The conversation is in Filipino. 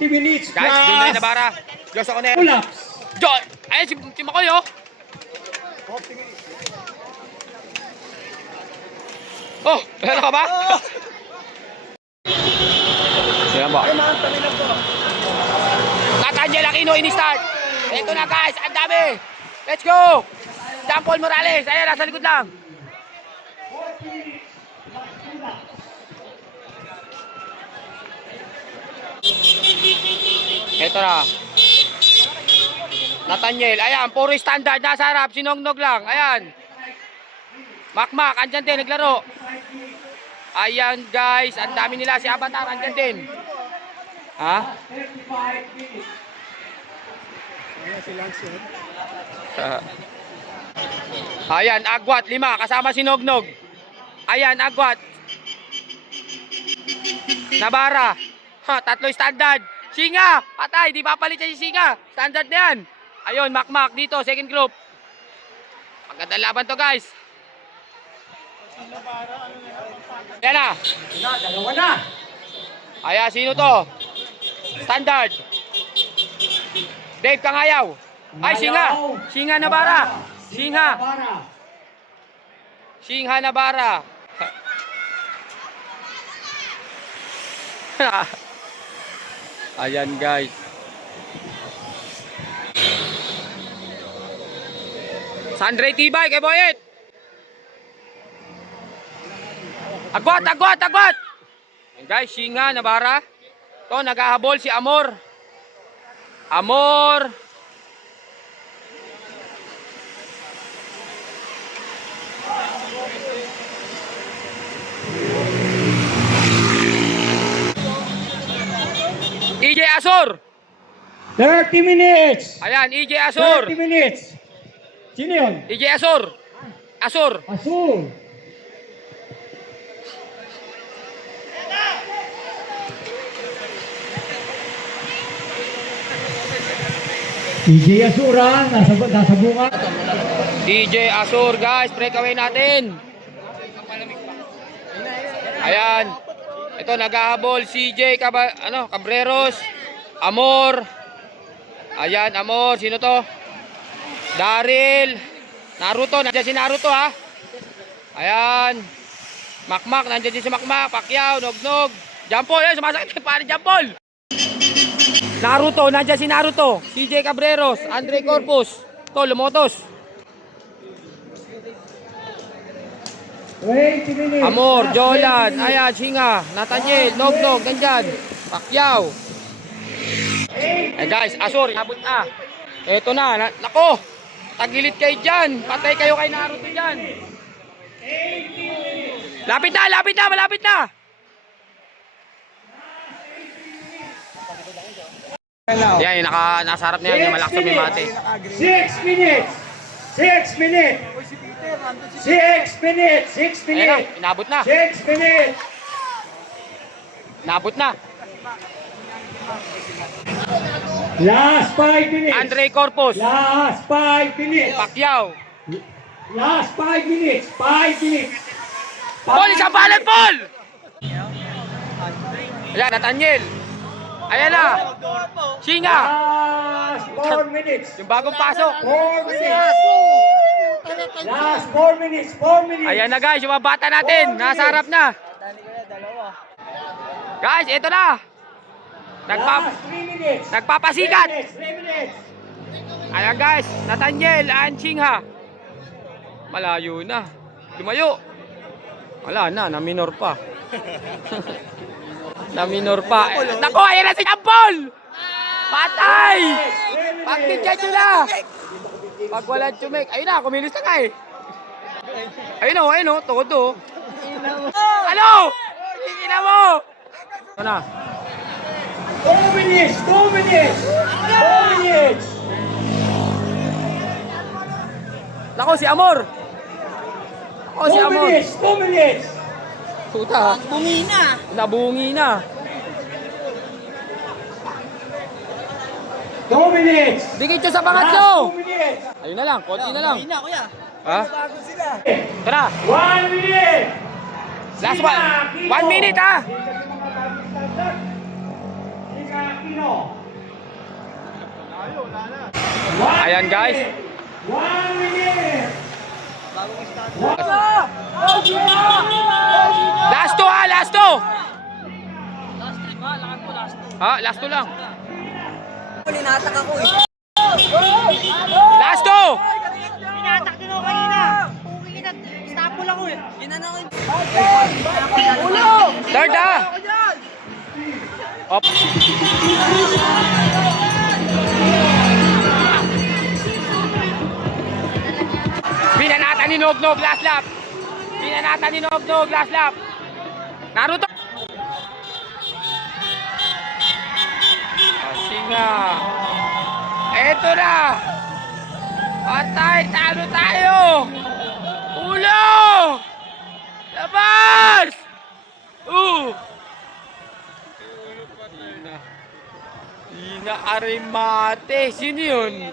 40 minutes Guys, doon na rin plus Nabara. Diyos ako na yan. pull-ups. John! Ayan, si Makoy, oh. Oh, meron ka ba? Yan ba? Nathaniel Aquino ini-start. Ito na guys, ang dami. Let's go! John Paul Morales, ayan, nasa likod lang. Ito na. Nathaniel, ayan, puro standard, nasa harap, sinongnog lang, ayan. Makmak, andyan din, naglaro. Ayan guys, ang dami nila, si Avatar, andyan din. Ha? Ayan, Agwat, 5, kasama si Nognog. Ayan, Agwat. Nabara. Ha, 3 standard. Singa, patay, di papalit siya si Singa. Standard na yan. Ayun, Makmak dito, second group. Magandang laban to guys. Ayan na. Dalawa na. Ayan, sino to? Standard. Dave Kangayaw. Ay, Singa. Singa Nabara. Singa. Singa Nabara. Ayan guys. Sandre Tibay kay Boyet. Agwat, agwat, agwat. Ayan guys, Singa Nabara. To naghahabol si Amor. Amor. EJ Asor. 30 minutes. Ayan, EJ Asor. 30 minutes. Sino yun? EJ Asor. Asor. Asul. DJ Asura, nasa bunga. DJ Asor guys, breakaway natin. Ayan. Ito naghahabol CJ Cabreros, Amor. Ayan, Amor, sino to? Daryl. Naruto, nandiyan si Naruto ha. Ayan. Makmak, nandiyan din si Makmak, Pacquiao, Nognog. Jampol, ayan, sumasakit pa ni Jampol. Naruto, nandiyan si Naruto. CJ Cabreros, Andre Corpus. To, Lumotos. 20 minutes. Amor, Jolan, ayan, Singa, Nathaniel, Nognog, nandyan. Pacquiao. Eh guys, Asor, abot na. Eto na, nako. Tagilid kayo dyan. Patay kayo kay Naruto dyan. Lapit na, lapit na, malapit na. Yan, nasa harap na yan, yung malakas may mate. 6 minutes. 6 minutes. 6 minutes. 6 Ayan na, minutes. inabot na. 6 minutes. Inabot na. Last 5 minutes. Andre Corpus. Last 5 minutes. Pacquiao. Last 5 minutes. 5 minutes. Paul, isang balat, Paul! Ayan, Nathaniel. Ayan na. Singa. Last 4 minutes. Yung bagong pasok. 4 minutes. Last 4 minutes. 4 minutes. Ayan na guys, yung mga bata natin. Nasa harap na. Guys, ito na. Last 3 minutes. Nagpapasikat. 3 minutes. Ayan guys, Nathaniel and Singa. Malayo na. Lumayo. Wala na, na-minor pa. Na-minor pa. Naku, ayan na si Jampol! Patay! Pag-bigyan nyo na! Pag walang tsumek. Ayun na, kumilos na nga eh. Ayun o, todo. Ano? Tingin mo! Ito na. 2 minutes. 2 minutes. 2 minutes. Naku, si Amor. Naku, si 2 Amor. minutes. 2 minutes. Puta. Bungi na. Nabungi na. 2 minutes. Dikit nyo sa pangatlo. 2 minutes. Ayun na lang, konti na lang. Bungi na, kuya. Ha? Pagod sila. Tara. 1 minute. Last one. 1 minute ha. Sika Aquino. Ayan guys. 1 minute. Last two ha, last two. Ha, last two lang. Linatak ako eh. Last two. Pinatak din ako kanina. Pukingin at stapol ako eh. Ginanong ko. Third ha. Op. Binanatan ni Nognog, last lap. Binanatan ni Nognog, last lap. Naruto. Singa. Eto na. Patay, talo tayo. Ulo. Labas. Ina Arimate. Sino yun?